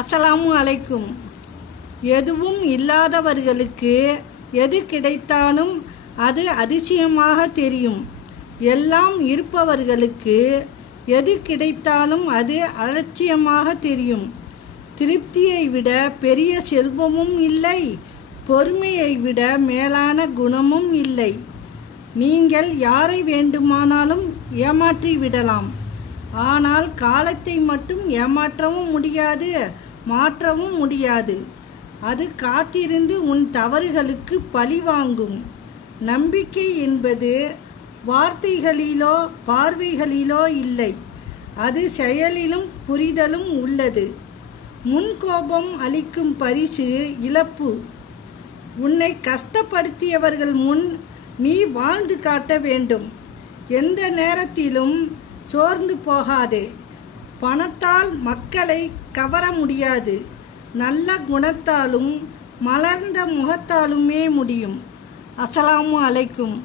அஸ்ஸலாமு அலைக்கும். எதுவும் இல்லாதவர்களுக்கு எது கிடைத்தாலும் அது அதிசயமாக தெரியும். எல்லாம் இருப்பவர்களுக்கு எது கிடைத்தாலும் அது அலட்சியமாக தெரியும். திருப்தியை விட பெரிய செல்வமும் இல்லை, பொறுமையை விட மேலான குணமும் இல்லை. நீங்கள் யாரை வேண்டுமானாலும் ஏமாற்றி விடலாம், ஆனால் காலத்தை மட்டும் ஏமாற்றவும் முடியாது, மாற்றவும் முடியாது. அது காத்திருந்து உன் தவறுகளுக்கு பழி வாங்கும். நம்பிக்கை என்பது வார்த்தைகளிலோ பார்வைகளிலோ இல்லை, அது செயலிலும் புரிதலும் உள்ளது. முன்கோபம் அளிக்கும் பரிசு இழப்பு. உன்னை கஷ்டப்படுத்தியவர்கள் முன் நீ வாழ்ந்து காட்ட வேண்டும். எந்த நேரத்திலும் சோர்ந்து போகாதே. பணத்தால் மக்களை கவர முடியாது, நல்ல குணத்தாலும் மலர்ந்த முகத்தாலுமே முடியும். அஸ்ஸலாமு அலைக்கும்.